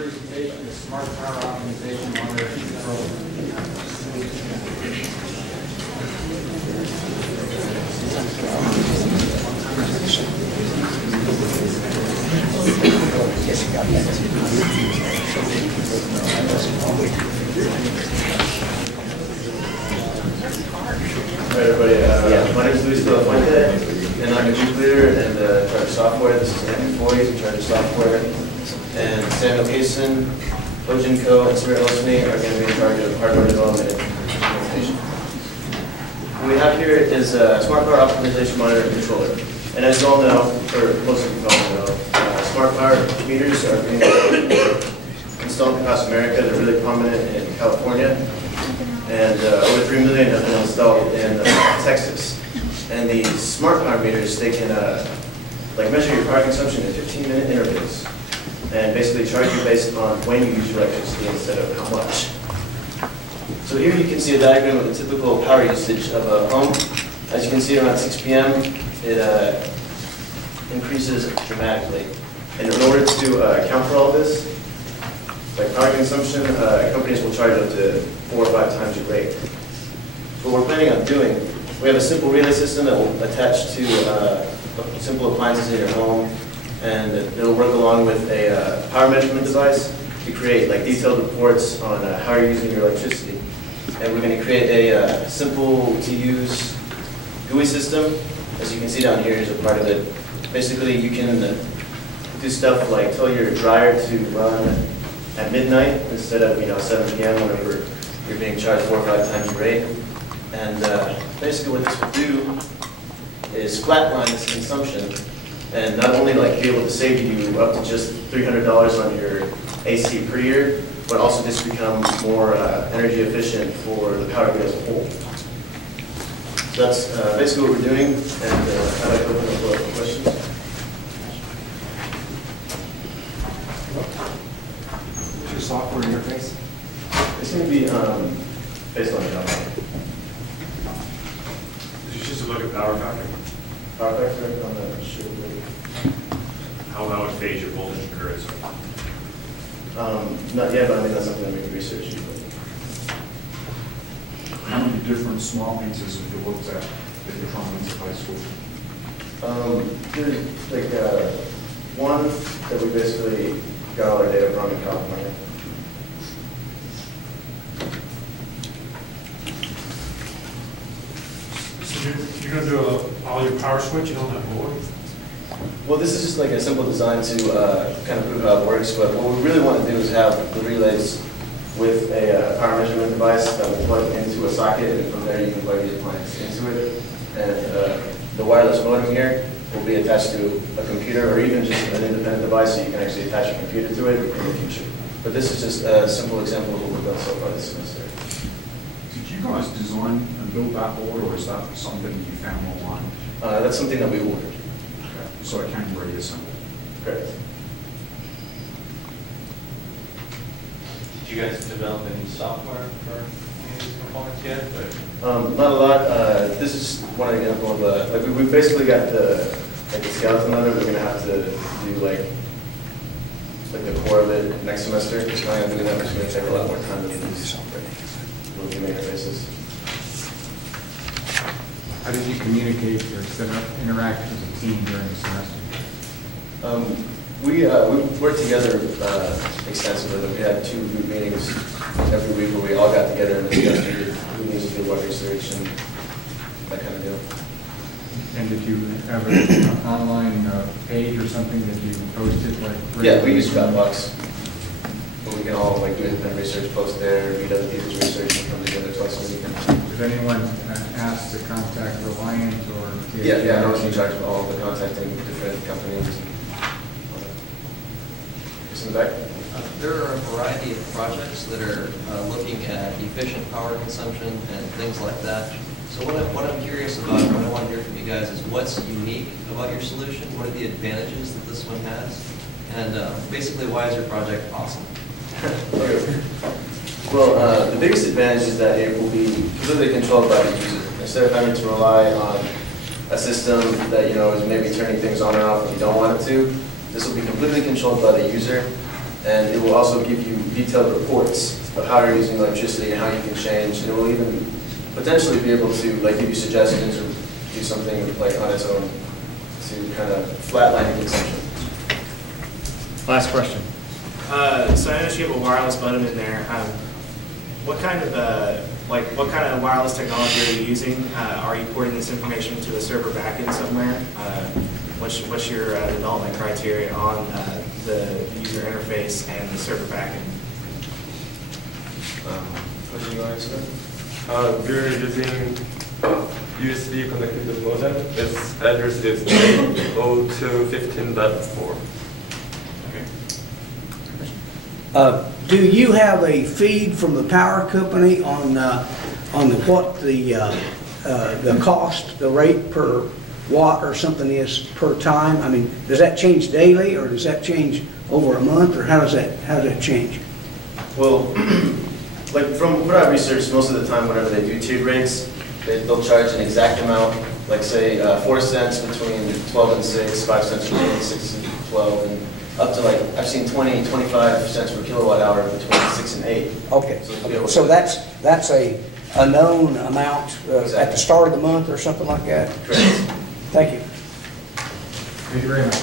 presentation is Smart Power Optimization Monitor Control. Hi everybody, my name is Luis De La Fuente, and I'm a group leader and charge of software. This is Andrew Foy, in charge of software. And Samuel Kaysen, Ojin Ko, and Sarah Elsney are going to be in charge of hardware development and implementation. What we have here is a Smart Power Optimization Monitor Controller. And as you all know, or most of you probably know, smart power meters are being installed across America. They're really prominent in California. And over 3 million have been installed in Texas. And these smart power meters, they can measure your power consumption in 15-minute intervals, and basically charge you based on when you use your electricity instead of how much. So here you can see a diagram of the typical power usage of a home. As you can see, around 6 p.m., it increases dramatically. And in order to account for all this, like power consumption, companies will charge up to 4 or 5 times your rate. What we're planning on doing, we have a simple relay system that will attach to simple appliances in your home, and it'll work along with a power measurement device to create detailed reports on how you're using your electricity. And we're going to create a simple to use GUI system. As you can see down here, here's a part of it. Basically, you can do stuff like tell your dryer to run at midnight instead of 7 p.m. whenever you're being charged 4 or 5 times your rate. And basically what this will do is flatline this consumption, and not only be able to save you up to just $300 on your AC per year, but also just become more energy efficient for the power grid as a whole. So that's basically what we're doing, and I'd like to open up for questions. What's your software interface? It's going to be based on Java. This is just a look at power factor. Power factor, I'm not sure. How that would phase your voltage and current. Not yet, but I think that's something that we can research. How many different smart meters have you looked at that you're trying to interface with? There's one that we basically got all our data from in California. So you're going to do all your power switching on that board? Well, this is just a simple design to kind of prove how it works, but what we really want to do is have the relays with a power measurement device that will plug into a socket, and from there you can plug the appliance into it. And the wireless modem here will be attached to a computer or even just an independent device, so you can actually attach a computer to it in the future. But this is just a simple example of what we've done so far this semester. Did you guys design and build that board, or is that something you found online? That's something that we ordered. Okay. So it came reassembled. Correct. Did you guys develop any software for any of these components yet? Not a lot. This is one example of we basically got the skeleton of it. We're gonna have to do the core of it next semester. Just planning on doing that, which is gonna take a lot more time than these little game interfaces. How did you communicate or set up, interact as a team during the semester? We worked together extensively. We had 2 group meetings every week where we all got together and discussed who needs to do what research and that kind of deal. And did you have an online page or something that you posted? Yeah, we use Dropbox. But we can all do independent research, post there, read other people's research, and come together twice a week. Does anyone ask to contact Reliant or? Yeah, I was in charge of all the contacting different companies. In the back. There are a variety of projects that are looking at efficient power consumption and things like that. So what I'm curious about, and what I want to hear from you guys, is what's unique about your solution? What are the advantages that this one has? And basically, why is your project awesome? Well, the biggest advantage is that it will be completely controlled by the user. Instead of having to rely on a system that is maybe turning things on and off when you don't want it to, this will be completely controlled by the user. And it will also give you detailed reports of how you're using electricity and how you can change. And it will even potentially be able to like give you suggestions or do something like on its own to kind of flatline the consumption. Last question. So I noticed you have a wireless modem in there. What kind of wireless technology are you using? Are you porting this information to a server backend somewhere? What's your development criteria on the user interface and the server backend? What do you want to say? We're using USB connected modem. Its address is 802.15.4. Do you have a feed from the power company on what the cost, the rate per watt or something is per time? I mean, does that change daily, or does that change over a month, or how does that change? Well, like from what I've researched, most of the time whenever they do tiered rates, they'll charge an exact amount, like say 4 cents between 12 and 6, 5 cents between 6 and 12, and up to like, I've seen 20, 25 cents per kilowatt hour between 6 and 8. Okay, so that's a known amount at the start of the month or something like that? Correct. Thank you. Thank you very much.